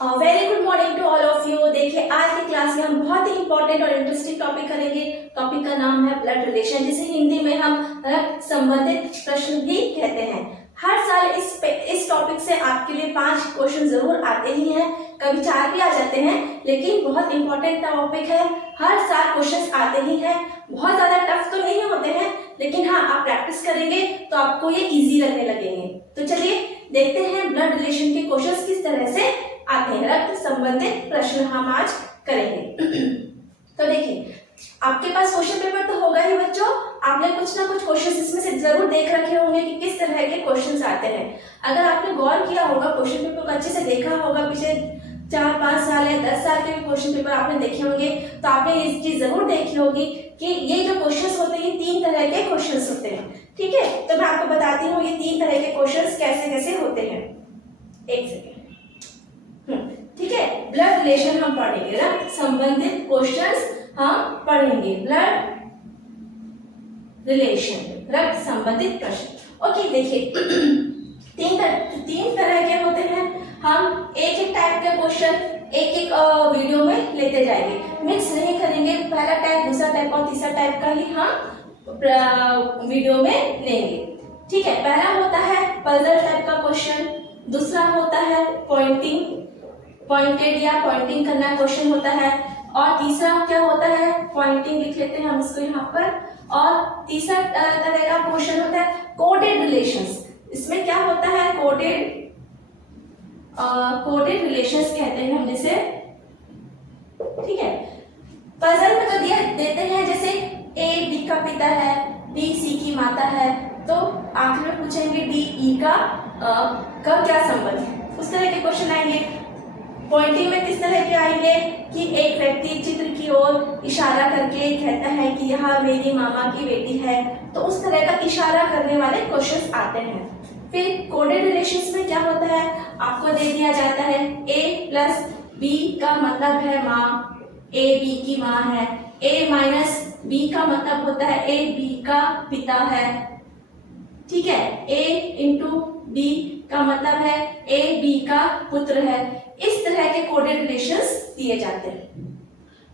Very good morning to all of you. देखिए आज की क्लास में हम बहुत ही इंपॉर्टेंट और इंटरेस्टिंग टॉपिक करेंगे। टॉपिक का नाम है ब्लड रिलेशन, जिसे हिंदी में हम रक्त संबंधित प्रश्न भी कहते हैं। हर साल इस टॉपिक से आपके लिए 5 क्वेश्चन जरूर आते ही हैं, कभी 4 भी आ जाते हैं, लेकिन बहुत इंपॉर्टेंट टॉपिक है। हर साल क्वेश्चन आते ही हैं, बहुत ज्यादा टफ तो नहीं होते हैं, लेकिन हाँ आप प्रैक्टिस करेंगे तो आपको ये इजी लगने लगेंगे। तो चलिए देखते हैं ब्लड रिलेशन के क्वेश्चन किस तरह से आते हैं। रक्त संबंधित प्रश्न हम आज करेंगे। तो देखिए आपके पास क्वेश्चन पेपर तो होगा ही बच्चों, आपने कुछ ना कुछ क्वेश्चन इसमें से जरूर देख रखे होंगे कि किस तरह के क्वेश्चंस आते हैं। अगर आपने गौर किया होगा, क्वेश्चन पेपर को अच्छे से देखा होगा, पिछले 4-5 साल या 10 साल के भी क्वेश्चन पेपर आपने देखे होंगे, तो आपने इस चीज जरूर देखी होगी कि ये जो क्वेश्चन होते हैं 3 तरह के क्वेश्चन होते हैं। ठीक है, तो मैं आपको बताती हूँ ये 3 तरह के क्वेश्चन कैसे कैसे होते हैं। एक सेकेंड। ठीक है, ब्लड रिलेशन हम पढ़ेंगे, रक्त संबंधित क्वेश्चंस हम पढ़ेंगे। ब्लड रिलेशन, रक्त संबंधित प्रश्न। ओके, देखिए तीन तरह के होते हैं। हम एक एक टाइप के क्वेश्चन एक एक वीडियो में लेते जाएंगे, मिक्स नहीं करेंगे। पहला टाइप, दूसरा टाइप और तीसरा टाइप का ही हम वीडियो में लेंगे। ठीक है, पहला होता है पजल टाइप का क्वेश्चन, दूसरा होता है पॉइंटेड या पॉइंटिंग करना क्वेश्चन होता है, और तीसरा क्या होता है, पॉइंटिंग लिख लेते हैं हम इसको यहाँ पर, और तीसरा तरह का क्वेश्चन होता है कोडेड रिलेशंस। इसमें क्या होता है, कोडेड रिलेशंस कहते हैं हम जिसे। ठीक है, पजल में तो दिया देते हैं जैसे ए बी का पिता है, बी सी की माता है, तो आखिर में पूछेंगे डी ई का क्या संबंध है, उस तरह के क्वेश्चन आएंगे। पॉइंटिंग में किस तरह के आएंगे कि एक व्यक्ति चित्र की ओर इशारा करके कहता है कि यह मेरी मामा की बेटी है, तो उस तरह का इशारा करने वाले क्वेश्चंस आते हैं। फिर कोडेड रिलेशंस में क्या होता है, आपको दे दिया जाता है a प्लस बी का मतलब है माँ, a b की माँ है, a माइनस b का मतलब होता है a b का पिता है। ठीक है, a इंटू b का मतलब है a b का पुत्र है। इस तरह के कोडेड रिलेशंस दिए जाते हैं।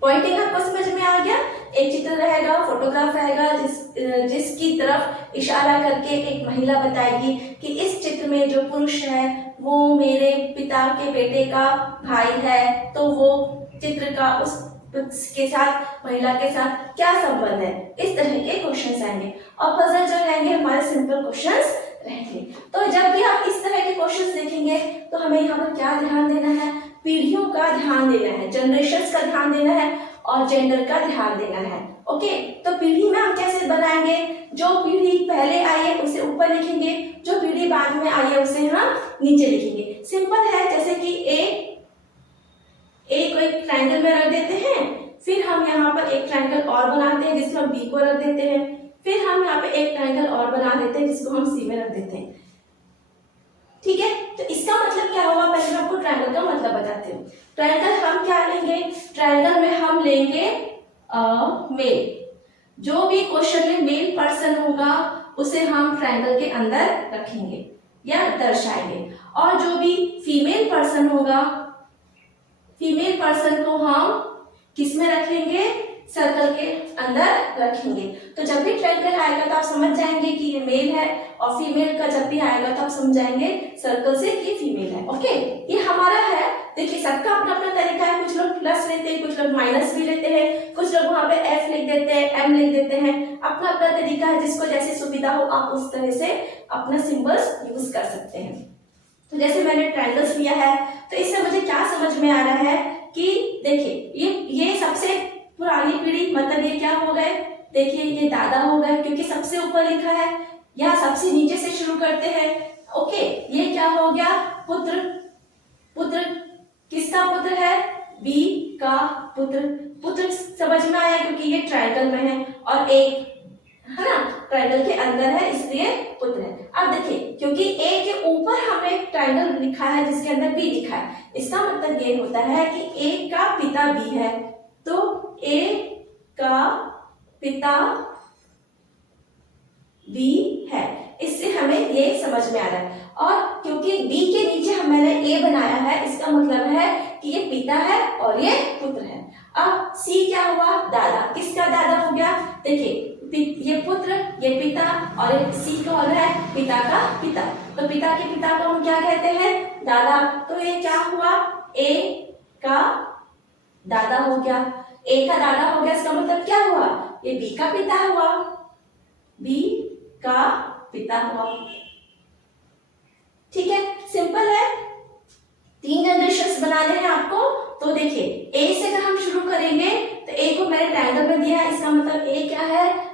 पॉइंटिंग आपको समझ में आ गया, एक चित्र रहेगा, फोटोग्राफ रहेगा, जिसकी तरफ इशारा करके एक महिला बताएगी कि इस चित्र में जो पुरुष है वो मेरे पिता के बेटे का भाई है, तो वो चित्र का उसके साथ, महिला के साथ क्या संबंध है। इस तरह के क्वेश्चंस आएंगे, और पजल जो रहेंगे हमारे सिंपल क्वेश्चंस रहेंगे। तो जब भी आप इस तरह के क्वेश्चंस देखेंगे तो हमें यहाँ पर क्या ध्यान देना है, पीढ़ियों का ध्यान देना है, जनरेशंस का ध्यान देना है, और जेंडर का ध्यान देना है। ओके, तो पीढ़ी में हम कैसे बनाएंगे, जो पीढ़ी पहले आई है उसे ऊपर लिखेंगे, जो पीढ़ी बाद में आई है उसे हम नीचे लिखेंगे। सिंपल है, जैसे कि ए को एक ट्रायंगल में रख देते हैं, फिर हम यहाँ पर एक ट्रायंगल और बनाते हैं जिसको हम बी को रख देते हैं, फिर हम यहाँ पे एक ट्रायंगल और बना देते हैं जिसको हम सी में रख देते हैं। ठीक है, तो इसका मतलब क्या होगा, पहले मैं आपको ट्रायंगल का मतलब बताती हूँ। ट्रायंगल हम क्या लेंगे, ट्रायंगल में हम लेंगे मेल। जो भी क्वेश्चन में मेल पर्सन होगा उसे हम ट्रायंगल के अंदर रखेंगे या दर्शाएंगे, और जो भी फीमेल पर्सन होगा, फीमेल पर्सन को हम किस में रखेंगे, सर्कल के अंदर रखेंगे। तो जब भी ट्रायंगल आएगा तो आप समझ जाएंगे कि ये मेल है, और फीमेल का जब भी आएगा तो आप समझ जाएंगे सर्कल से कि फीमेल है। ओके, ये हमारा है। देखिए सबका अपना अपना तरीका है, कुछ लोग प्लस लेते हैं, कुछ लोग माइनस भी लेते हैं, कुछ लोग वहां पे एफ लिख देते हैं, एम लिख देते हैं। अपना अपना तरीका है, जिसको जैसे सुविधा हो आप उस तरह से अपना सिंबल्स यूज कर सकते हैं। तो जैसे मैंने ट्रायंगल्स लिया है, तो इससे मुझे क्या समझ में आ रहा है कि देखिए ये सबसे पुरानी पीढ़ी, मतलब ये क्या हो गए, देखिए ये दादा हो गए क्योंकि सबसे ऊपर लिखा है, या सबसे नीचे से शुरू करते हैं। ओके, ये क्या हो गया, पुत्र। पुत्र किसका पुत्र है, बी का पुत्र। पुत्र समझ में आया क्योंकि ये ट्रायंगल में है, और एक है ना ट्रायंगल के अंदर है, इसलिए पुत्र है। अब देखिए क्योंकि ए के ऊपर हमने ट्रायंगल लिखा है जिसके अंदर बी लिखा है, इसका मतलब ये होता है कि ए का पिता बी है, तो ए का पिता बी है। इससे हमें ये समझ में आ रहा है, और क्योंकि बी के नीचे मैंने ए बनाया है, इसका मतलब है पिता है और ये पुत्र है। अब सी क्या हुआ, दादा। किसका दादा हो गया, देखिए ये पुत्र, ये पिता, और एक सी कौन है, पिता का पिता। तो पिता के पिता को हम क्या कहते हैं, दादा। तो ये क्या हुआ, ए का दादा हो गया। ए का दादा हो गया, इसका मतलब क्या हुआ, ये बी का पिता हुआ, बी का पिता हुआ। ठीक है, सिंपल है। 3 जनरेशंस बनाने हैं आपको। तो देखिए ए से अगर हम शुरू करेंगे तो ए को मैंने ट्रायंगल में दिया है, इसका मतलब ए क्या है,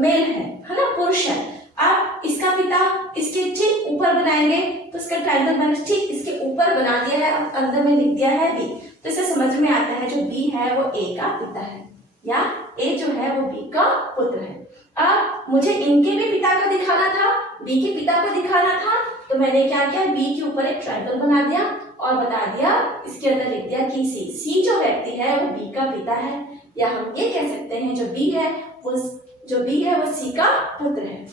मेल है ना, पुरुष है। आप इसका पिता इसके ठीक ऊपर बनाएंगे तो इसका ट्रायंगल मैंने ठीक इसके ऊपर बना दिया है और अंदर में लिख दिया है बी। तो इसे समझ में आता है जो बी है वो ए का पिता है या ए जो है वो बी का पुत्र है। अब मुझे इनके भी पिता का दिखाना था, बी के पिता को दिखाना था, तो मैंने क्या किया, बी के ऊपर एक ट्रायंगल बना दिया और बता दिया, इसके अंदर लिख दिया कि सी जो व्यक्ति है वो बी का पिता है, या हम ये कह सकते हैं जो बी है वो सी का पुत्र है।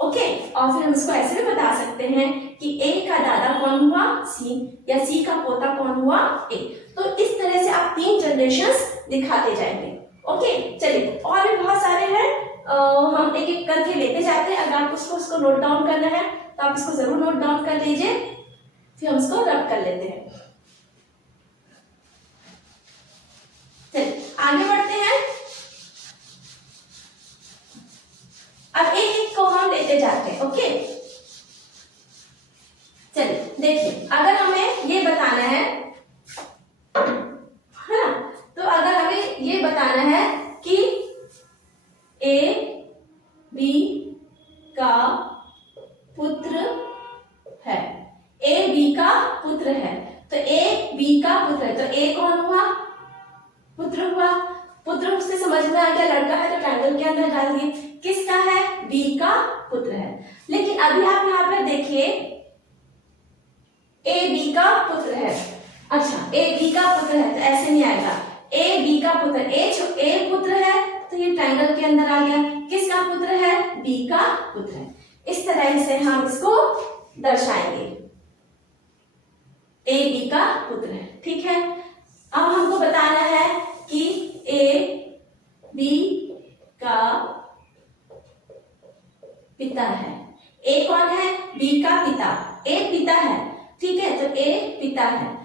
ओके, और फिर हम इसको ऐसे भी बता सकते हैं कि ए का दादा कौन हुआ, सी, या सी का पोता कौन हुआ, ए। तो इस तरह से आप 3 जनरेशंस दिखाते जाएंगे। ओके, चलिए और भी बहुत सारे हैं, हम एक एक करके लेते जाते हैं। अगर आपको उसको नोट डाउन करना है तो आप इसको जरूर नोट डाउन कर लीजिए, फिर हम इसको रब कर लेते हैं। चलिए आगे बढ़ते हैं। अब एक एक को हम लेते जाते हैं। ओके, चलिए देखिए, अगर हमें ये बताना है ना, तो अगर हमें ये बताना है कि ए बी का पुत्र है, ए बी का पुत्र है, तो ए बी का पुत्र है, तो ए कौन हुआ, पुत्र हुआ। पुत्र उससे समझ में आ गया, लड़का है तो ट्रायंगल के अंदर डाल दिए। किसका है, बी का पुत्र है। लेकिन अभी आप यहाँ पर देखिए ए बी का पुत्र है। अच्छा, ए बी का पुत्र है तो ऐसे नहीं आएगा, ए बी का पुत्र, ए पुत्र है तो ये ट्रायंगल के अंदर आ गया। किसका पुत्र है, बी का पुत्र है। इस तरह से हम इसको दर्शाएंगे, ए बी का पुत्र है। ठीक है, अब हमको बताना है कि ए बी का पिता है। ए कौन है, बी का पिता, ए पिता है। ठीक है, तो ए पिता है,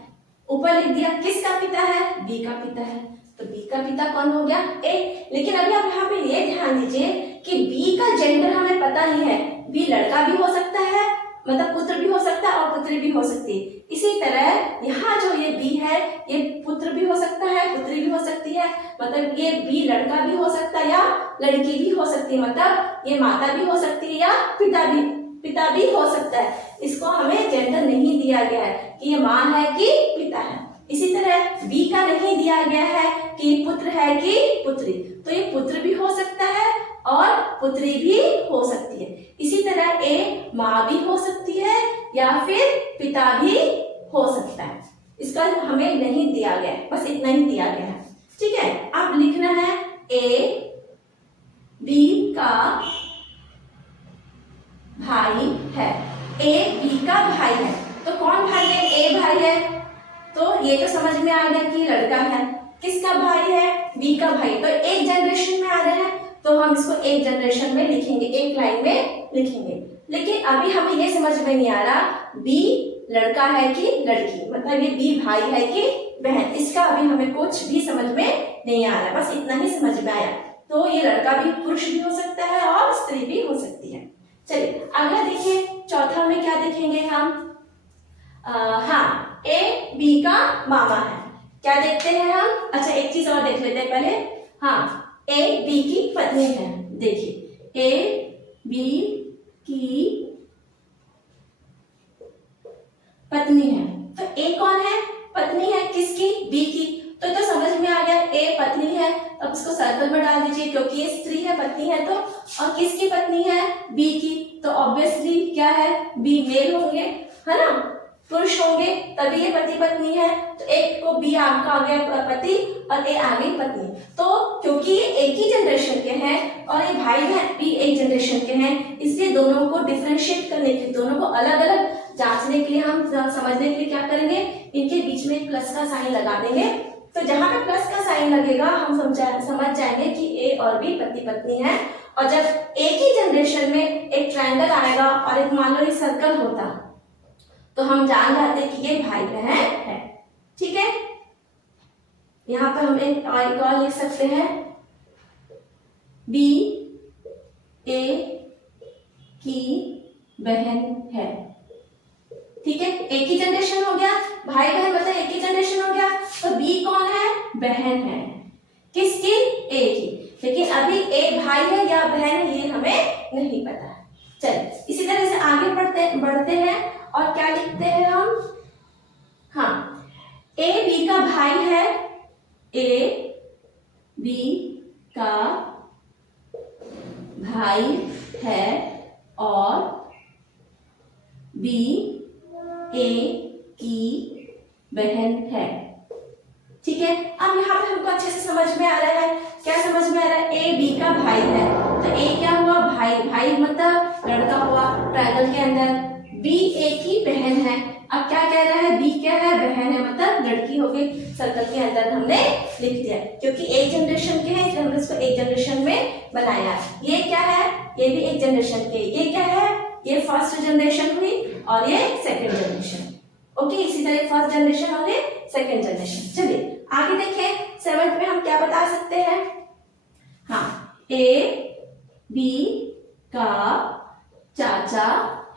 ऊपर लिख दिया। किसका पिता है, बी का पिता है, तो बी का पिता कौन हो गया, ए। लेकिन अभी आप यहाँ पे ये ध्यान दीजिए कि बी का जेंडर हमें पता नहीं है। बी लड़का भी हो सकता है, मतलब पुत्र भी हो सकता है और पुत्री भी हो सकती है। इसी तरह यहाँ जो ये बी है ये पुत्र भी हो सकता है, पुत्री भी हो सकती है, मतलब ये बी लड़का भी हो सकता है या लड़की भी हो सकती है, मतलब ये माता भी हो सकती है या पिता भी हो सकता है। इसको हमें जेंडर नहीं दिया गया है कि ये माँ है कि पिता है। इसी तरह बी का नहीं दिया गया है कि पुत्र है कि पुत्री, तो ये पुत्र भी हो सकता है और पुत्री भी हो सकती है। इसी तरह ए माँ भी हो सकती है या फिर पिता भी हो सकता है। इसका हमें नहीं दिया गया है, बस इतना ही दिया गया है। ठीक है, अब लिखना है ए बी का भाई है। ए बी का भाई है, तो कौन भाई है, ए भाई है, तो ये तो समझ में आ गया कि लड़का है। किसका भाई है, बी का भाई, तो एक जनरेशन में आ रहा है तो हम इसको एक जनरेशन में लिखेंगे, एक लाइन में लिखेंगे। लेकिन अभी हमें ये समझ में नहीं आ रहा बी लड़का है कि लड़की, मतलब ये बी भाई है कि बहन, इसका अभी हमें कुछ भी समझ में नहीं आ रहा, बस इतना ही समझ में आया। तो ये लड़का भी पुरुष भी हो सकता है और स्त्री भी हो सकती है। चलिए अगला देखिए, चौथा में क्या देखेंगे हम, हाँ, ए बी का मामा है। क्या देखते हैं हम, अच्छा एक चीज और देख लेते हैं पहले। हाँ, ए बी की पत्नी है। देखिए ए बी की पत्नी है, तो ए कौन है, पत्नी है, किसकी, बी की। तो समझ में आ गया ए पत्नी है, अब इसको सर्कल में डाल दीजिए क्योंकि ये स्त्री है, पत्नी है तो। और किसकी पत्नी है, बी की, तो ऑब्वियसली क्या है, बी मेल होंगे, है ना, पुरुष होंगे, तभी ये पति पत्नी है। तो एक को बी आपका आ गया पति और ए आ गई पत्नी। तो क्योंकि ये एक ही जनरेशन के हैं और ये भाई बहन भी एक जनरेशन के हैं, इसलिए दोनों को डिफरेंशिएट करने के लिए, दोनों को अलग अलग जांचने के लिए, हम समझने के लिए क्या करेंगे, इनके बीच में एक प्लस का साइन लगा देंगे। तो जहां पे प्लस का साइन लगेगा हम समझ जाएंगे कि ए और बी पति पत्नी है। और जब एक ही जनरेशन में एक ट्रायंगल आएगा और एक मान लो सर्कल होता, तो हम जान जाते कि ये भाई बहन है। ठीक है, यहाँ पर हम एक और लिख सकते हैं, बी ए की बहन है। ठीक है, एक ही जनरेशन हो गया, भाई बहन मतलब एक ही जनरेशन हो गया। तो बी कौन है, बहन है, किसकी, ए की। लेकिन अभी ए भाई है या बहन है ये हमें नहीं पता है। चलिए इसी तरह से आगे बढ़ते हैं और क्या लिखते हैं हम, हाँ, ए बी का भाई है, ए बी का भाई है और बी ए की बहन है। ठीक है, अब यहाँ पे हमको अच्छे से समझ में आ रहा है, क्या समझ में आ रहा है, ए बी का भाई है, तो ए क्या हुआ, भाई, भाई मतलब लड़का हुआ ट्रायंगल के अंदर, बी ए की बहन है। अब क्या कह रहा है, बी क्या है, बहन है, मतलब लड़की हो गई। सर्कल के अंदर हमने लिख दिया, क्योंकि एक जनरेशन के हैं इसलिए हमने इसको एक जनरेशन में बनाया। ये क्या है, ये भी एक जनरेशन के, ये क्या है, ये फर्स्ट जनरेशन हुई और ये सेकंड जनरेशन। ओके, इसी तरह फर्स्ट जनरेशन और ये सेकंड जनरेशन। चलिए आगे देखें, 7th में हम क्या बता सकते हैं, हाँ, ए बी का चाचा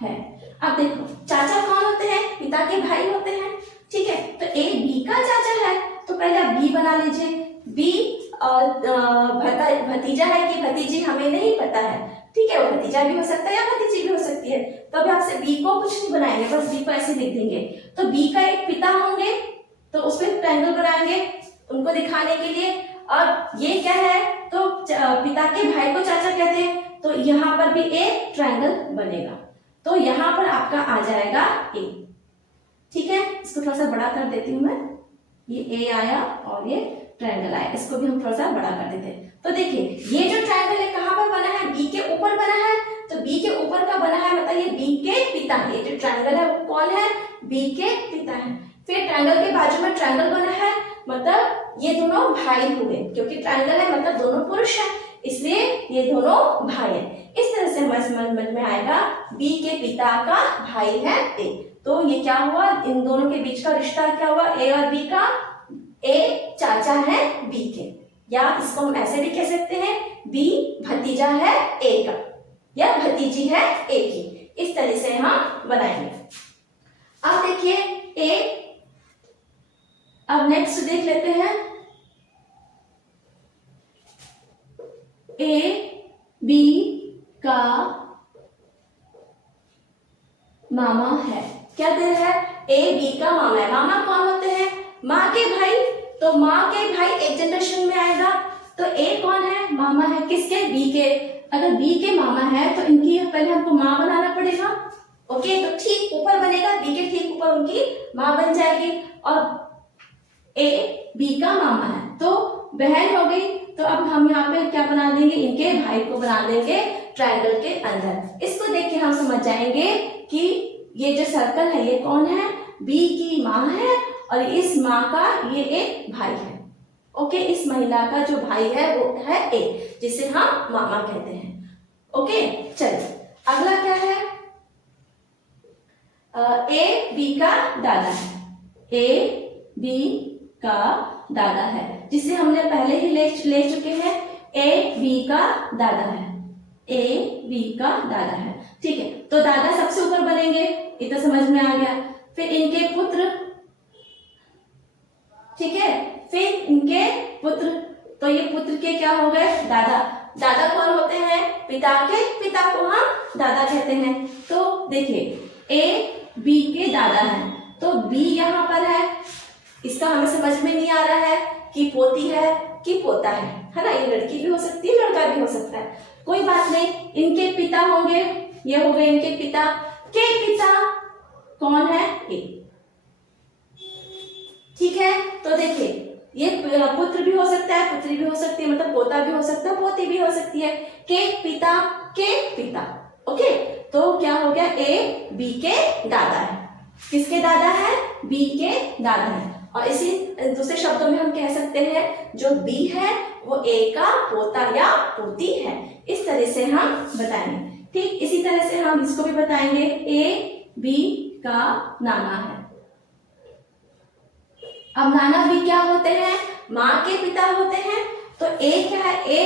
है। अब देखो चाचा कौन होते हैं, पिता के भाई होते हैं। ठीक है, तो ए बी का चाचा है तो पहले आप बी बना लीजिए। बी भतीजा है कि भतीजी हमें नहीं पता है। ठीक है, वो भतीजा भी हो सकता है या भतीजी भी हो सकती है। तो अभी आपसे बी को कुछ नहीं बनाएंगे, बस बी को ऐसे लिख देंगे। तो बी का एक पिता होंगे तो उसमें ट्रायंगल बनाएंगे उनको दिखाने के लिए। और ये क्या है, तो पिता के भाई को चाचा कहते हैं, तो यहाँ पर भी एक ट्रायंगल बनेगा। तो यहाँ पर आपका आ जाएगा ए। ठीक है, इसको थोड़ा सा बड़ा कर देती हूँ मैं, ये ए आया और ये ट्रायंगल आया, इसको भी हम थोड़ा सा बड़ा कर देते हैं। तो देखिए ये जो ट्रायंगल है कहाँ पर बना है, बी के ऊपर बना है। तो बी के ऊपर का बना है मतलब ये बी के पिता है। ये जो ट्रायंगल है वो कौन है, बी के पिता है। फिर ट्रायंगल के बाजू में ट्रायंगल बना है, मतलब ये दोनों भाई हुए, क्योंकि ट्रायंगल है मतलब दोनों पुरुष है, इसलिए ये दोनों भाई है। इस तरह से हमारे समझ में आएगा बी के पिता का भाई है ए। तो ये क्या हुआ, इन दोनों के बीच का रिश्ता क्या हुआ, ए और बी का। ए चाचा है बी के, या इसको हम ऐसे भी कह सकते हैं, बी भतीजा है ए का या भतीजी है ए की। इस तरह से हम बनाएंगे। अब देखिए ए, अब नेक्स्ट देख लेते हैं, ए बी का मामा है। क्या दे रहा है, ए बी का मामा है। मामा कौन होते हैं, माँ के भाई। तो माँ के भाई एक जनरेशन में आएगा, तो ए कौन है, मामा है, किसके, बी के। अगर बी के मामा है तो इनकी पहले हमको माँ बनाना पड़ेगा। ओके, तो ठीक ऊपर बनेगा, बी के ठीक ऊपर उनकी माँ बन जाएगी। और ए बी का मामा है तो बहन हो गई। तो अब हम यहाँ पे क्या बना देंगे, इनके भाई को बना देंगे ट्रायंगल के अंदर। इसको देख के हम समझ जाएंगे कि ये जो सर्कल है ये कौन है, बी की माँ है और इस माँ का ये एक भाई है। ओके, इस महिला का जो भाई है वो है ए, जिसे हम मामा कहते हैं। ओके, चलिए अगला क्या है, ए बी का दादा है। ए बी का दादा है, जिसे हमने पहले ही ले चुके हैं। ए बी का दादा है, ए बी का दादा है। ठीक है, तो दादा सबसे ऊपर बनेंगे, ये तो समझ में आ गया। फिर इनके पुत्र, ठीक है, फिर इनके पुत्र, तो ये पुत्र के क्या हो गए, दादा। दादा कौन होते हैं, पिता के पिता को हम दादा कहते हैं। तो देखिए ए बी के दादा है, तो बी यहाँ पर है, इसका हमें समझ में नहीं आ रहा है कि पोती है कि पोता है ना। ये लड़की भी हो सकती है, लड़का भी हो सकता है, कोई बात नहीं। इनके पिता होंगे, ये हो गए इनके पिता के पिता, कौन है, ए। ठीक है, तो देखिए ये पुत्र भी हो सकता है, पुत्री भी हो सकती है, मतलब पोता भी हो सकता है, पोती भी हो सकती है। के पिता के पिता। ओके, तो क्या हो गया, ए बी के दादा है। किसके दादा है, बी के दादा है। और इसी दूसरे शब्दों में हम कह सकते हैं जो बी है वो ए का पोता या पोती है। इस तरह से हम बताएंगे। ठीक इसी तरह से हम इसको भी बताएंगे, ए बी का नाना है। अब नाना भी क्या होते हैं, माँ के पिता होते हैं। तो ए क्या है, ए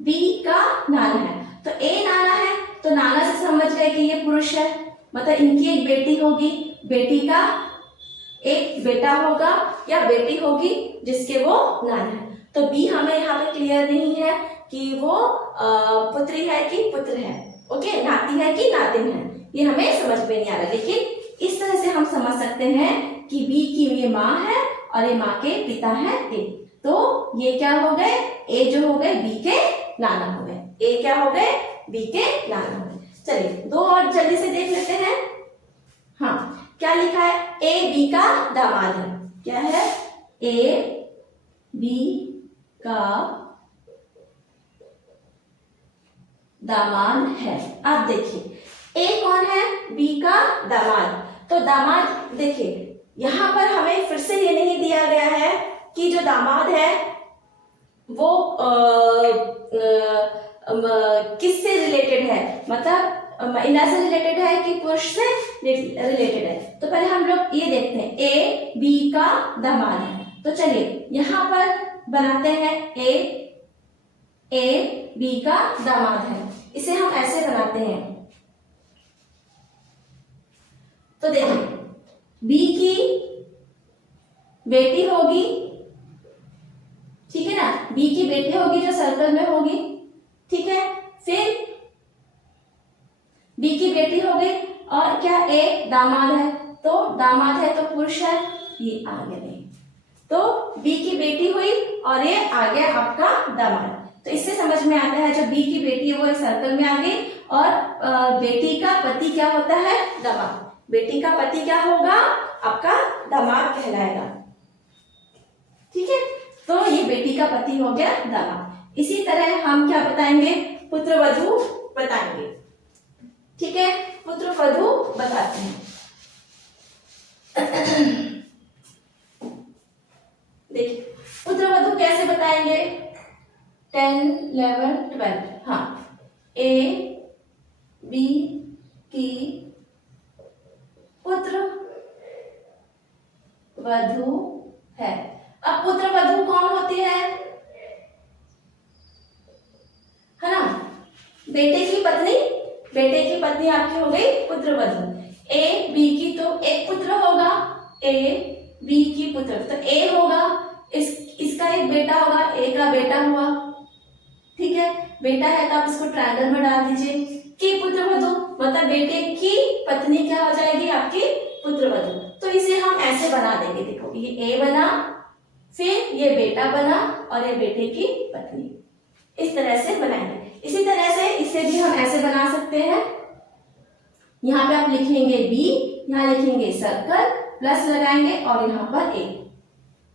बी का नाना है। तो ए नाना है, तो नाना से समझ गए कि ये पुरुष है, मतलब इनकी एक बेटी होगी, बेटी का एक बेटा होगा या बेटी होगी जिसके वो नाना है। तो बी हमें यहाँ पे क्लियर नहीं है कि वो पुत्री है कि पुत्र है, ओके, नाती है कि नातिन है, ये हमें समझ में नहीं आ रहा। लेकिन इस तरह से हम समझ सकते हैं कि बी की ये माँ है और ये माँ के पिता है ए। तो ये क्या हो गए, ए जो हो गए बी के नाना हो गए, ए क्या हो गए, बी के नाना हो गए। चलिए दो और जल्दी से देख लेते हैं। हाँ क्या लिखा है, ए बी का दामाद है। क्या है, ए बी का दामाद है। अब देखिए ए कौन है, बी का दामाद। तो दामाद देखिए यहां पर हमें फिर से ये नहीं दिया गया है कि जो दामाद है वो किससे रिलेटेड है, मतलब महिला से रिलेटेड है कि पुरुष से रिलेटेड है। तो पहले हम लोग ये देखते हैं, ए बी का दामाद है। तो चलिए यहां पर बनाते हैं ए बी का दामाद है, इसे हम ऐसे बनाते हैं। तो देखिए बी की बेटी होगी, ठीक है ना, बी की बेटी होगी जो सर्कल में होगी, ठीक है। फिर बी की बेटी हो गई और क्या, ए दामाद है, तो दामाद है तो पुरुष है, ये आ गया नहीं। तो बी की बेटी हुई और ये आ गया आपका दामाद। तो इससे समझ में आता है जो बी की बेटी है वो एक सर्कल में आ गई और बेटी का पति क्या होता है, दामाद। बेटी का पति क्या होगा, आपका दामाद कहलाएगा, ठीक है। तो ये बेटी का पति हो गया दामाद। इसी तरह हम क्या बताएंगे, पुत्रवधू बताएंगे, ठीक है, पुत्रवधू बताते हैं। देखिए पुत्रवधू कैसे बताएंगे, 10, 11, 12। हाँ, ए बी की पुत्र वधू है। अब पुत्र वधू कौन होती है ना, बेटे की पत्नी। बेटे की पत्नी आपकी हो गई पुत्र वधू। ए बी की तो एक पुत्र होगा, ए बी की पुत्र, तो ए होगा, इसका एक बेटा होगा, ए का बेटा हुआ, ठीक है। बेटा है तो आप इसको ट्रायंगल में डाल दीजिए कि पुत्रवधू, मतलब बेटे की पत्नी क्या हो जाएगी, आपकी पुत्रवधू। तो इसे हम ऐसे बना देंगे, देखो ये ए बना, फिर ये बेटा बना और ये बेटे की पत्नी, इस तरह से बनाएंगे। इसी तरह से इसे भी हम ऐसे बना सकते हैं। यहाँ पे आप लिखेंगे बी, यहाँ लिखेंगे सर्कल, प्लस लगाएंगे और यहाँ पर ए,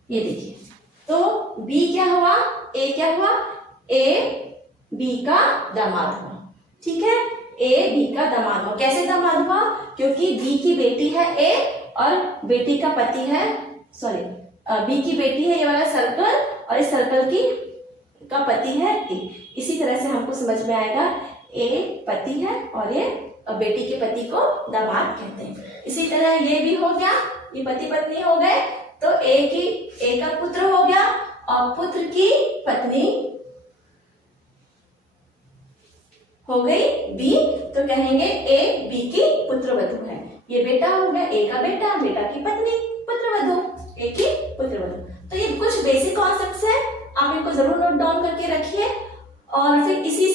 ये देखिए। तो बी क्या हुआ, ए क्या हुआ, ए बी का दामाद हुआ, ठीक है। ए बी का दामाद हुआ, कैसे दामाद हुआ, क्योंकि बी की बेटी है ए और बेटी का पति है, सॉरी बी की बेटी है ये वाला सर्कल और इस सर्कल की का पति है ए। इसी तरह से हमको समझ में आएगा ए पति है और ये बेटी के पति को दामाद कहते हैं। इसी तरह ये भी हो गया, ये पति पत्नी हो गए, तो ए का पुत्र हो गया और पुत्र की पत्नी हो गई बी, तो कहेंगे ए बी की पुत्रवधू है। ये बेटा हो गया, ए का बेटा, बेटा की पत्नी, पुत्रवधू, ए की पुत्रवधू। तो ये कुछ बेसिक कॉन्सेप्ट्स है, आप इनको जरूर नोट डाउन करके रखिए और फिर इसी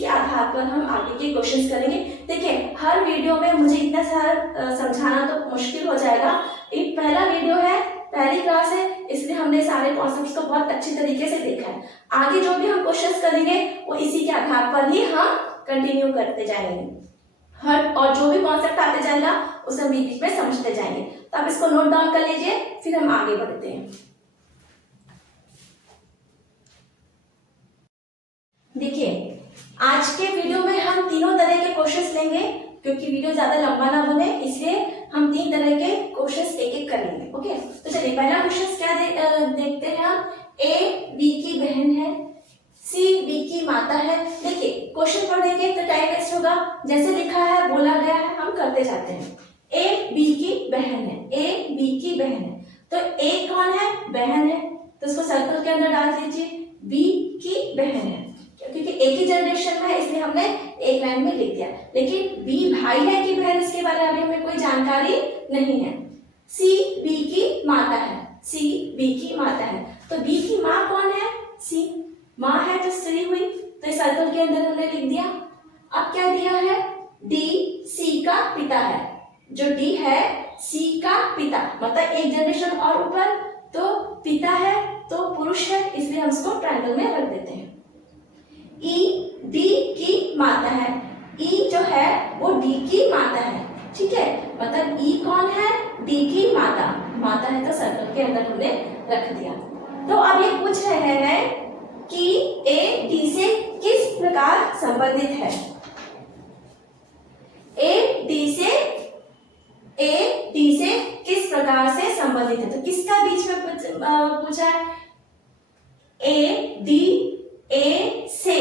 के आधार पर हम आगे के क्वेश्चंस करेंगे। देखिए हर वीडियो में मुझे इतना सारा समझाना तो मुश्किल हो जाएगा। ये पहला वीडियो है, पहली क्लास है, इसलिए हमने सारे कॉन्सेप्ट्स को बहुत अच्छी तरीके से देखा है। आगे जो भी हम क्वेश्चंस करेंगे वो इसी के आधार पर ही हम कंटिन्यू करते जाएंगे। और जो भी कॉन्सेप्ट आते जाएगा उसे हम बीच में समझते जाएंगे। तो आप इसको नोट डाउन कर लीजिए, फिर हम आगे बढ़ते हैं। देखिए आज के वीडियो में हम तीनों तरह के क्वेश्चंस लेंगे, क्योंकि वीडियो ज्यादा लंबा ना बने इसलिए हम 3 तरह के क्वेश्चंस एक एक करेंगे। ओके, तो चलिए पहला क्वेश्चन क्या देखते हैं हम। ए बी की बहन है, सी बी की माता है। देखिए क्वेश्चन पढ़ेंगे तो टाइम वेस्ट होगा, जैसे लिखा है बोला गया है हम करते जाते हैं। ए बी की बहन है, ए बी की बहन है, तो ए कौन है, बहन है, तो इसको सर्कल के अंदर डाल दीजिए। बी की बहन है, क्योंकि एक ही जनरेशन में है इसलिए हमने एक लाइन में लिख दिया, लेकिन बी भाई है कि बहन इसके बारे में हमें कोई जानकारी नहीं है। सी बी की माता है, सी बी की माता है, तो बी की माँ कौन है, सी, माँ है तो स्त्री हुई, तो इस सर्कल के अंदर हमने लिख दिया। अब क्या दिया है, डी सी का पिता है, जो डी है सी का पिता, मतलब एक जनरेशन और ऊपर, तो पिता है तो पुरुष है इसलिए हम इसको ट्रायंगल में रख देते हैं। ई डी की माता है, ई जो है वो डी की माता है, ठीक है, मतलब ई कौन है, डी की माता, माता है तो सर्कल के अंदर हमने रख दिया। तो अब ये पूछ रहे हैं कि ए डी से किस प्रकार संबंधित है। ए डी से किस प्रकार से संबंधित है, तो किसका बीच में पूछा है, ए से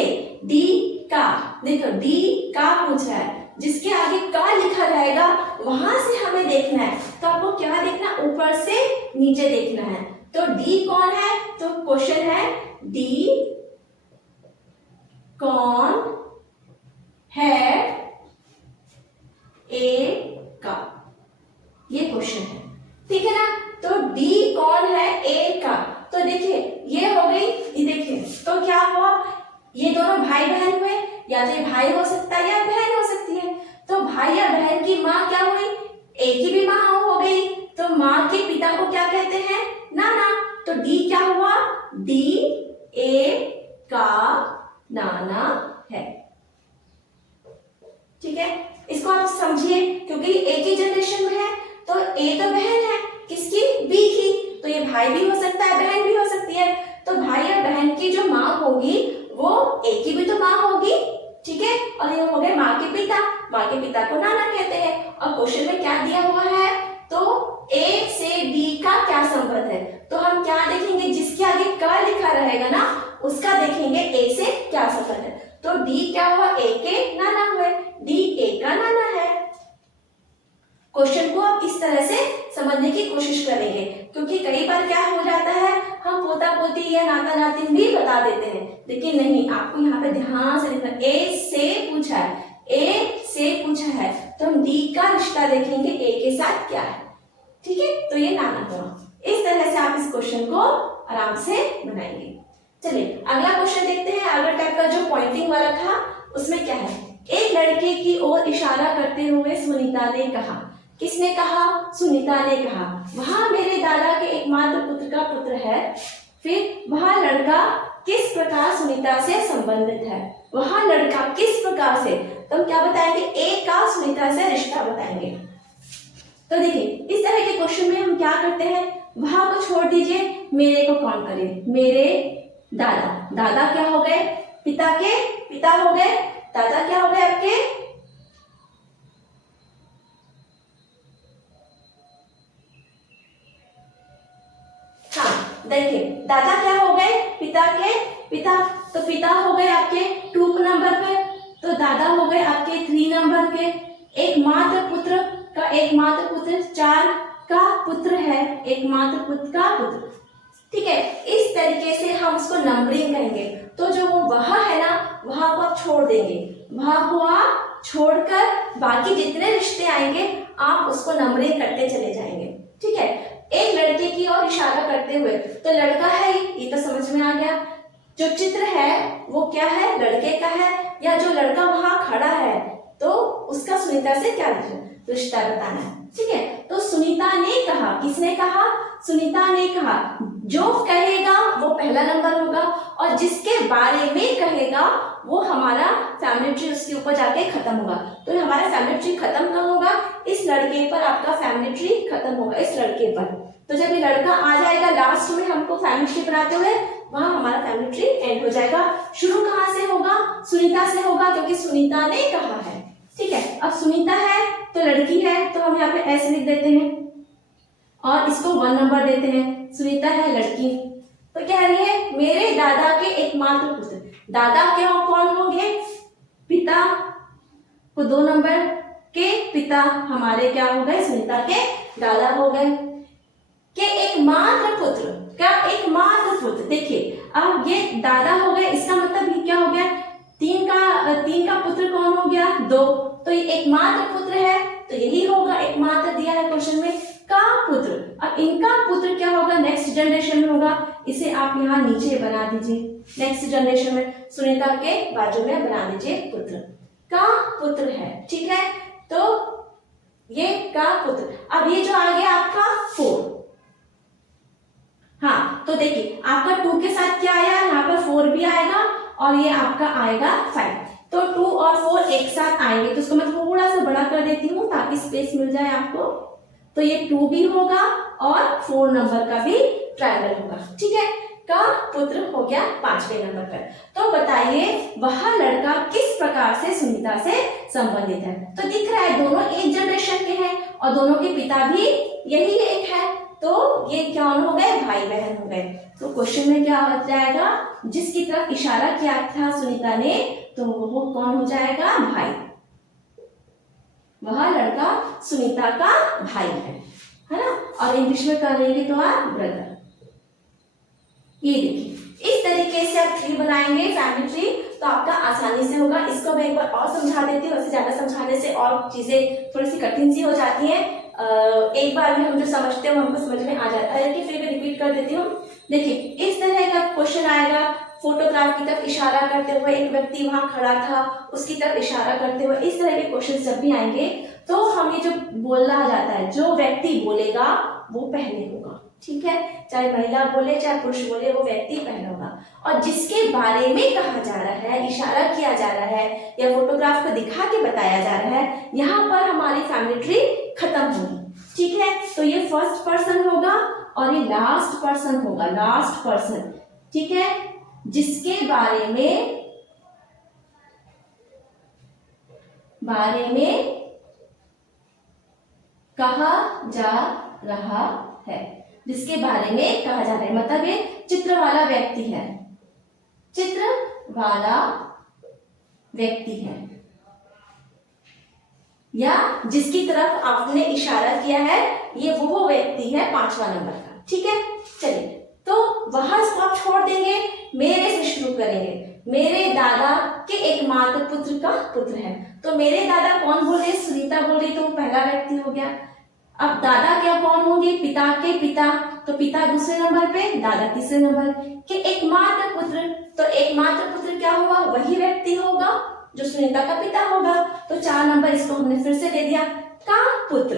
डी का, देखो डी का पूछा है, जिसके आगे का लिखा रहेगा वहां से हमें देखना है, तो आपको क्या देखना, ऊपर से नीचे देखना है। तो डी कौन है, तो क्वेश्चन है डी कौन है ए का, ये क्वेश्चन है, ठीक है ना। तो डी कौन है ए का, तो देखिए ये हो गई, ये देखिए तो क्या हुआ, ये दोनों भाई बहन हुए, या तो ये भाई हो सकता है या बहन हो सकती है, तो भाई या बहन की माँ क्या हुई, ए की भी माँ हो गई, तो माँ के पिता को क्या कहते हैं, नाना, तो डी क्या हुआ, डी ए का नाना है, ठीक है। इसको आप समझिए, क्योंकि एक ही जनरेशन में है, तो ए तो बहन है किसकी, बी की, तो ये भाई भी हो सकता है बहन भी हो सकती है, तो भाई या बहन की जो माँ होगी वो ए की भी तो माँ होगी, ठीक है, और ये हो गए माँ के पिता, माँ के पिता को नाना कहते हैं। और क्वेश्चन में क्या दिया हुआ है, तो ए से डी का क्या संबंध है, तो हम क्या देखेंगे, जिसके आगे का लिखा रहेगा ना उसका देखेंगे ए से क्या संबंध है, तो डी क्या हुआ, ए के नाना हुए, डी ए का नाना है। क्वेश्चन को आप इस तरह से समझने की कोशिश करेंगे, क्योंकि कई बार क्या हो जाता है, हम पोता पोती या नाता नातिन भी बता देते हैं, लेकिन नहीं, आपको यहाँ पे ध्यान से लिखना, ए से पूछा है, ए से पूछा है, तो हम डी का रिश्ता देखेंगे ए के साथ क्या है, ठीक है, तो ये नाना हुआ। इस तरह से आप इस क्वेश्चन को आराम से बनाएंगे। चलिए अगला क्वेश्चन देखते हैं। अगला टाइप का जो पॉइंटिंग वाला था उसमें क्या है, एक लड़के की ओर इशारा करते हुए सुनीता ने कहा, किसने कहा, सुनीता ने कहा, वहां मेरे दादा के एकमात्र पुत्र का पुत्र है। फिर वह लड़का किस प्रकार सुनीता से संबंधित है, वहां लड़का किस प्रकार से, तो हम क्या बताएंगे, ए का सुनीता से रिश्ता बताएंगे। तो देखिए इस तरह के क्वेश्चन में हम क्या करते हैं, वहां को छोड़ दीजिए, मेरे को काउंट करिए, मेरे दादा, दादा क्या हो गए, पिता के पिता हो गए, दादा क्या हो गए आपके, हाँ देखिए दादा क्या हो गए, पिता के पिता, तो पिता हो गए आपके 2 नंबर पे, तो दादा हो गए आपके 3 नंबर के। एकमात्र पुत्र का एकमात्र पुत्र 4 का पुत्र है, एकमात्र पुत्र का पुत्र, ठीक है। इस तरीके से हम उसको नंबरिंग कहेंगे। तो जो वो वहां है ना, वहां को आप छोड़ देंगे, वहां को आप छोड़कर बाकी जितने रिश्ते आएंगे आप उसको नंबरिंग करते चले जाएंगे, ठीक है। एक लड़के की ओर इशारा करते हुए, तो लड़का है ये तो समझ में आ गया, जो चित्र है वो क्या है, लड़के का है, या जो लड़का वहां खड़ा है तो उसका सुनीता से क्या रिश्ता बताना है, ठीक है। तो सुनीता ने कहा, किसने कहा, सुनीता ने कहा, जो कहेगा वो पहला नंबर होगा, और जिसके बारे में कहेगा वो हमारा फैमिली ट्री उसके ऊपर जाके खत्म होगा। तो हमारा फैमिली ट्री खत्म कहाँ होगा, इस लड़के पर आपका फैमिली ट्री खत्म होगा, इस लड़के पर। तो जब ये लड़का आ जाएगा लास्ट में हमको फैमिली ट्री बनाते हुए, वहां हमारा फैमिली ट्री एंड हो जाएगा। शुरू कहाँ से होगा? सुनीता से होगा, क्योंकि सुनीता ने कहा है। ठीक है, अब सुनीता है तो लड़की है, तो हम यहाँ पे ऐसे लिख देते हैं और इसको 1 नंबर देते हैं। सुनीता है लड़की, तो कह रही है मेरे दादा के एकमात्र पुत्र। दादा क्या कौन होंगे? पिता, को 2 नंबर के पिता हमारे क्या हो गए? सुनीता के दादा हो गए। के एकमात्र पुत्र, क्या एकमात्र पुत्र? देखिए अब ये दादा हो गए, इसका मतलब ये क्या हो गया? 3 का पुत्र कौन हो गया? 2, तो ये एकमात्र पुत्र है, तो यही होगा, एकमात्र दिया है क्वेश्चन में, का पुत्र। अब इनका पुत्र क्या होगा? नेक्स्ट जनरेशन में होगा, इसे आप यहाँ नीचे बना दीजिए। नेक्स्ट जनरेशन में सुनीता के बाजू में बना दीजिए पुत्र, का पुत्र है। ठीक है, तो ये का पुत्र। अब ये जो आ गया आपका 4, हाँ तो देखिए आपका 2 के साथ क्या आया? यहाँ पर 4 भी आएगा और ये आपका आएगा 5, तो 2 और 4 एक साथ आएंगे। तो इसको मैं थोड़ा सा बड़ा कर देती हूँ ताकि स्पेस मिल जाए आपको। तो ये 2 भी होगा और 4 नंबर का भी ट्रायंगल होगा। ठीक है, का पुत्र हो गया 5वें नंबर पर। तो बताइए वह लड़का किस प्रकार से सुनीता से संबंधित है? तो दिख रहा है दोनों एक जनरेशन के हैं और दोनों के पिता भी यही एक है, तो ये कौन हो गए? भाई बहन हो गए। तो क्वेश्चन में क्या हो जाएगा? जिसकी तरफ इशारा किया था सुनीता ने, तो वो कौन हो जाएगा? भाई। वह लड़का सुनीता का भाई है ना? और इंग्लिश में करेंगे तो आप ब्रदर। ये देखिए इस तरीके से आप ट्री बनाएंगे, फैमिली ट्री, तो आपका आसानी से होगा। इसको मैं एक बार और समझा देती हूँ, वैसे ज्यादा समझाने से और चीजें थोड़ी सी कठिन सी हो जाती हैं। एक बार में हम जो समझते हैं वो हमको समझ में आ जाता है, लेकिन फिर मैं रिपीट कर देती हूँ। देखिए इस तरह का क्वेश्चन आएगा, फोटोग्राफ की तरफ इशारा करते हुए एक व्यक्ति वहां खड़ा था, उसकी तरफ इशारा करते हुए, इस तरह के क्वेश्चन जब भी आएंगे तो हमें जो बोलना जाता है, जो व्यक्ति बोलेगा वो पहले होगा। ठीक है, चाहे महिला बोले चाहे पुरुष बोले, वो व्यक्ति पहले होगा। और जिसके बारे में कहा जा रहा है, इशारा किया जा रहा है या फोटोग्राफ को दिखा के बताया जा रहा है, यहाँ पर हमारी फैमिली ट्री खत्म होगी। ठीक है, तो ये फर्स्ट पर्सन होगा और ये लास्ट पर्सन होगा, लास्ट पर्सन। ठीक है, जिसके बारे में कहा जा रहा है, जिसके बारे में कहा जा रहा है, मतलब ये चित्र वाला व्यक्ति है, चित्र वाला व्यक्ति है, या जिसकी तरफ आपने इशारा किया है, ये वो व्यक्ति है 5वां नंबर का। ठीक है, चलिए तो वहां इसको आप छोड़ देंगे, मेरे से शुरू करेंगे। मेरे दादा के एकमात्र पुत्र का पुत्र है, तो मेरे दादा कौन बोल रहे? सुनीता बोल रही, तो पहला व्यक्ति हो गया। अब दादा क्या कौन होंगे? पिता के पिता, तो पिता दूसरे नंबर पे, दादा तीसरे नंबर के। एकमात्र पुत्र, तो एकमात्र पुत्र क्या होगा? वही व्यक्ति होगा जो सुनीता का पिता होगा, तो 4 नंबर इसको हमने फिर से दे दिया। का पुत्र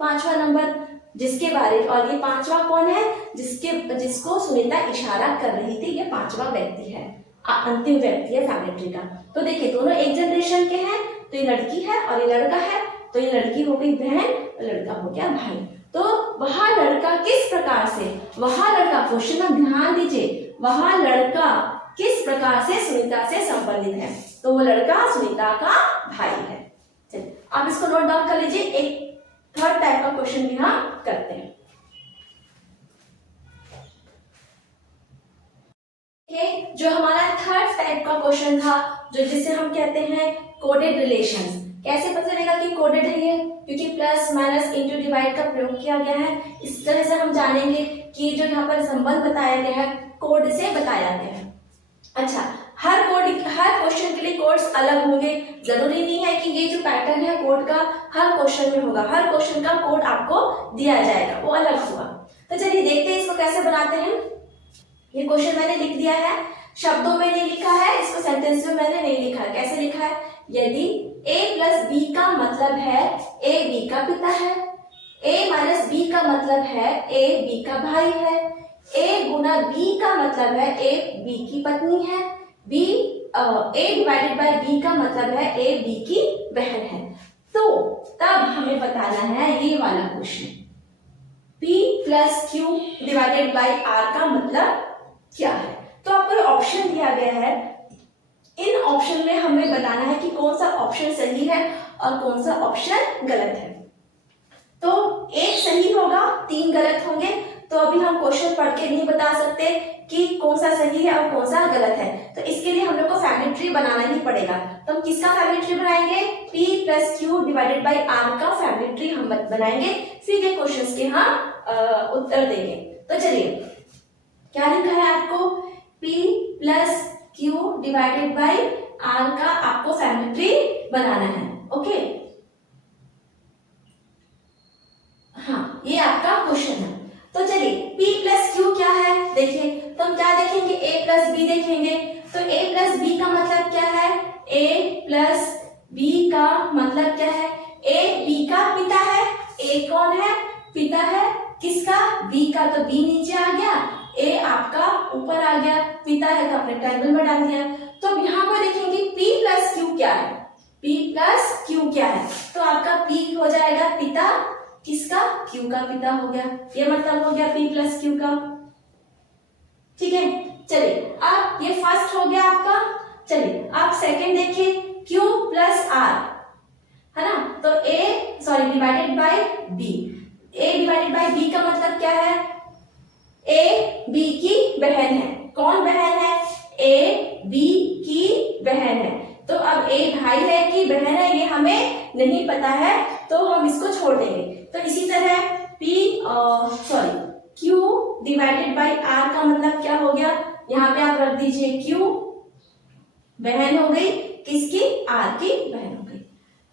5वां नंबर, जिसके बारे, और ये 5वां कौन है? जिसको सुनीता इशारा कर रही थी, ये 5वां व्यक्ति है, अंतिम व्यक्ति है फैमिली ट्री का। तो देखिए दोनों एक जनरेशन के हैं, तो ये लड़की है और ये लड़का है, तो ये लड़की हो गई बहन, लड़का हो गया भाई। तो वह लड़का किस प्रकार से, वह लड़का, क्वेश्चन में ध्यान दीजिए, वह लड़का किस प्रकार से सुनीता से संबंधित है, तो वो लड़का सुनीता का भाई है। चलिए आप इसको नोट डाउन कर लीजिए। एक थर्ड टाइप का क्वेश्चन भी हम करते हैं। जो हमारा थर्ड टाइप का क्वेश्चन था, जो जिसे हम कहते हैं कोडेड रिलेशंस। कैसे पता चलेगा कि कोडेड है ये? क्योंकि प्लस माइनस इंटू डिवाइड का प्रयोग किया गया है। इस तरह से हम जानेंगे कि जो यहाँ पर संबंध बताया गया है कोड से बताया गया है। अच्छा, हर क्वेश्चन के लिए कोड्स अलग होंगे। जरूरी नहीं है कि ये जो पैटर्न है कोड का हर क्वेश्चन में होगा, हर क्वेश्चन का कोड आपको दिया जाएगा, वो अलग होगा। तो चलिए देखते हैं इसको कैसे बनाते हैं। ये क्वेश्चन मैंने लिख दिया है, शब्दों में नहीं लिखा है, इसको सेंटेंस में मैंने नहीं लिखा है। कैसे लिखा है? यदि a प्लस बी का मतलब है a b का पिता है, a माइनस बी का मतलब है a b का भाई है, a गुना b का मतलब है a b की पत्नी है, a डिवाइडेड बाय b का मतलब है a b की बहन है। तो तब हमें बताना है ये वाला question, p plus q divided by r का मतलब क्या है। तो आपको ऑप्शन दिया गया है, इन ऑप्शन में हमें बताना है कि कौन सा ऑप्शन सही है और कौन सा ऑप्शन गलत है। तो एक सही होगा, 3 गलत होंगे। तो अभी हम क्वेश्चन पढ़ के नहीं बता सकते कि कौन सा सही है और कौन सा गलत है, तो इसके लिए हम लोग को फैमिली ट्री बनाना ही पड़ेगा। तो हम किसका फैमिली ट्री बनाएंगे, P + Q divided by R का फैमिली ट्री हम बनाएंगे, फिर ये क्वेश्चंस के हम उत्तर देंगे। तो चलिए, क्या लिखा है आपको, P + Q divided by R का आपको फैमिली ट्री बनाना है। ओके, हाँ, ये आपका क्वेश्चन है। तो चलिए, P + Q क्या है, देखिए, तो हम क्या देखेंगे, A + B देखेंगे। तो A + B का मतलब क्या है, A + B का मतलब क्या है, A B का पिता है। A कौन है, पिता है किसका, B का, तो B नीचे आ गया, A आपका ऊपर आ गया, पिता है तो आपने ट्रायंगल में डाल दिया। तो यहाँ पर देखेंगे P + Q क्या है, P + Q क्या है, तो आपका P हो जाएगा पिता किसका, Q का पिता हो गया, ये मतलब हो गया P + Q का। ठीक है, चलिए, अब ये फर्स्ट हो गया आपका। चलिए, आप सेकंड देखिए, Q + R है ना, तो divided by B। A divided by B का मतलब क्या है, A B की बहन है। कौन बहन है, A B की बहन है। तो अब A भाई है कि बहन है ये हमें नहीं पता है, तो हम इसको छोड़ देंगे। तो इसी तरह Q डिवाइडेड बाई R का मतलब क्या हो गया, यहाँ पे आप रख दीजिए Q, बहन हो गई किसकी, R की बहन हो गई।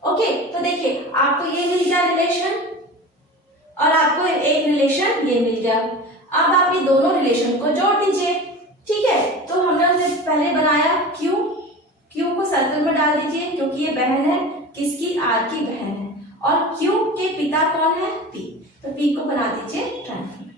ओके, तो देखिए आपको ये मिल गया रिलेशन और आपको एक रिलेशन ये मिल गया। अब आप ये दोनों रिलेशन को जोड़ दीजिए। ठीक है, तो हमने पहले बनाया Q को सर्कल में डाल दीजिए क्योंकि ये बहन है किसकी, R की बहन है, और Q के पिता कौन है, P, तो P को बना दीजिए ट्रायंगल में।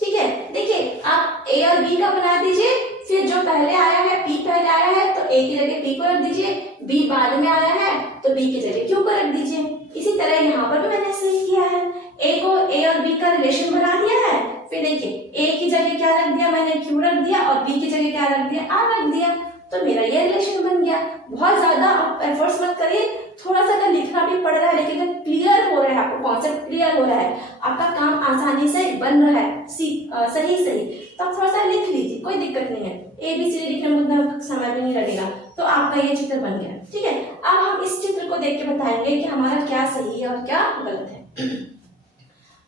ठीक है, देखिए आप A और B का बना दीजिए, फिर जो पहले आया है P पहले आया है तो A की जगह P को रख दीजिए, B बाद में आया है तो B की जगह Q को रख दीजिए। इसी तरह यहाँ पर भी मैंने ऐसे ही किया है, A और B का रिलेशन बना दिया है, फिर देखिए A की जगह क्या रख दिया मैंने, Q रख दिया, और B की जगह क्या रख दिया, R रख दिया, तो मेरा ये रिलेशन बन गया। बहुत ज्यादा आप एफर्ट्स मत करिए, थोड़ा सा अगर लिखना भी पड़ रहा है लेकिन अगर क्लियर हो रहा है, आपको कॉन्सेप्ट क्लियर हो रहा है, आपका काम आसानी से बन रहा है, सही तो आप थोड़ा सा लिख लीजिए, कोई दिक्कत नहीं है। ABCD लिखने में उतना समय भी नहीं लगेगा, तो आपका ये चित्र बन गया। ठीक है, अब हम इस चित्र को देख के बताएंगे कि हमारा क्या सही है और क्या गलत है।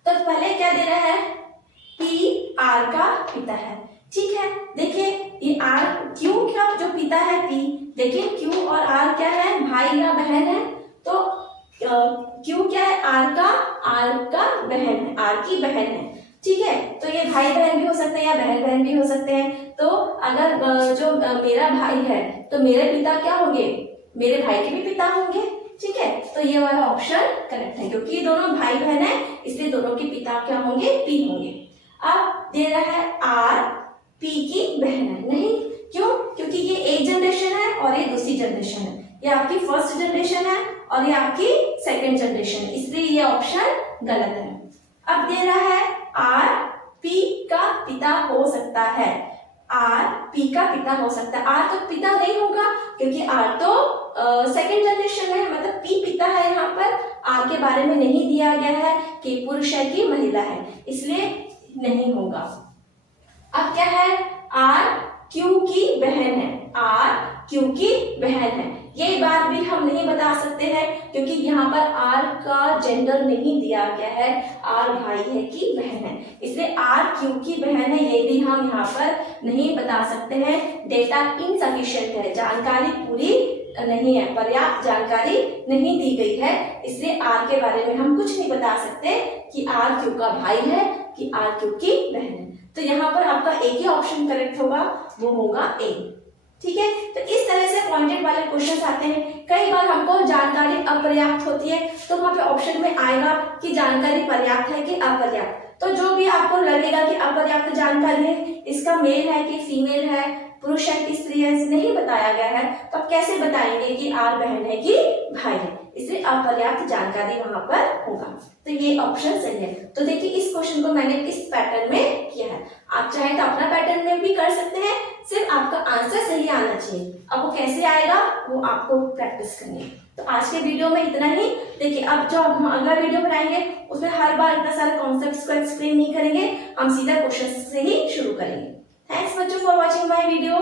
तो पहले क्या दे रहा है, P R का पिता है। ठीक है, देखिए ये Q क्या जो पिता है P, देखिए Q और R क्या है, भाई या बहन है, तो Q क्या है, R का बहन है, R की बहन है। ठीक है, तो ये भाई बहन भी हो सकते हैं या बहन बहन भी हो सकते हैं। तो अगर जो मेरा भाई है तो मेरे पिता क्या होंगे, मेरे भाई के भी पिता होंगे। ठीक है, तो ये वाला ऑप्शन करेक्ट है क्योंकि ये दोनों भाई बहन है, इसलिए दोनों के पिता क्या होंगे, P होंगे। अब दे रहा है R P की बहन है, नहीं क्यों, क्योंकि ये एक जनरेशन है और ये दूसरी जनरेशन है, ये आपकी फर्स्ट जनरेशन है और ये आपकी सेकंड जनरेशन है, इसलिए ये ऑप्शन गलत है। अब दे रहा है R P का पिता हो सकता है, R P का पिता हो सकता है, R का पिता नहीं होगा क्योंकि R तो सेकंड जनरेशन है, मतलब P पिता है, यहाँ पर R के बारे में नहीं दिया गया है कि पुरुष है कि महिला है, इसलिए नहीं होगा। अब क्या है, R Q की बहन है, R Q की बहन है, ये बात भी हम नहीं बता सकते हैं क्योंकि यहाँ पर R का जेंडर नहीं दिया गया है, R भाई है कि बहन है, इसलिए R Q की बहन है, ये भी हम यहाँ पर नहीं बता सकते हैं। डेटा इनसफिशिएंट है, जानकारी पूरी नहीं है, पर्याप्त जानकारी नहीं दी गई है, इसलिए R के बारे में हम कुछ नहीं बता सकते कि R Q का भाई है कि R Q की बहन है। तो यहाँ पर आपका एक ही ऑप्शन करेक्ट होगा, वो होगा A। ठीक है, तो इस तरह से पॉइंटेड वाले क्वेश्चन आते हैं। कई बार हमको जानकारी अपर्याप्त होती है तो वहां पे ऑप्शन में आएगा कि जानकारी पर्याप्त है कि अपर्याप्त, तो जो भी आपको लगेगा कि अपर्याप्त जानकारी है, इसका मेल है कि फीमेल है, पुरुष है कि स्त्री है, नहीं बताया गया है, तो आप कैसे बताएंगे कि R बहन है कि भाई है। इसलिए अपर्याप्त जानकारी वहां पर होगा। तो ये ऑप्शन सही है। तो देखिए इस क्वेश्चन को मैंने इस पैटर्न में किया है। आप चाहे तो अपना पैटर्न में भी कर सकते हैं, सिर्फ आपका आंसर सही आना चाहिए। अब वो कैसे आएगा वो आपको प्रैक्टिस करनी है। तो आज के वीडियो में इतना ही। देखिए अब जो हम अगला वीडियो बनाएंगे उसमें हर बार इतना सारे कॉन्सेप्ट्स को एक्सप्लेन नहीं करेंगे, हम सीधा क्वेश्चन से ही शुरू करेंगे। थैंक्स बच्चों फॉर वॉचिंग माय वीडियो।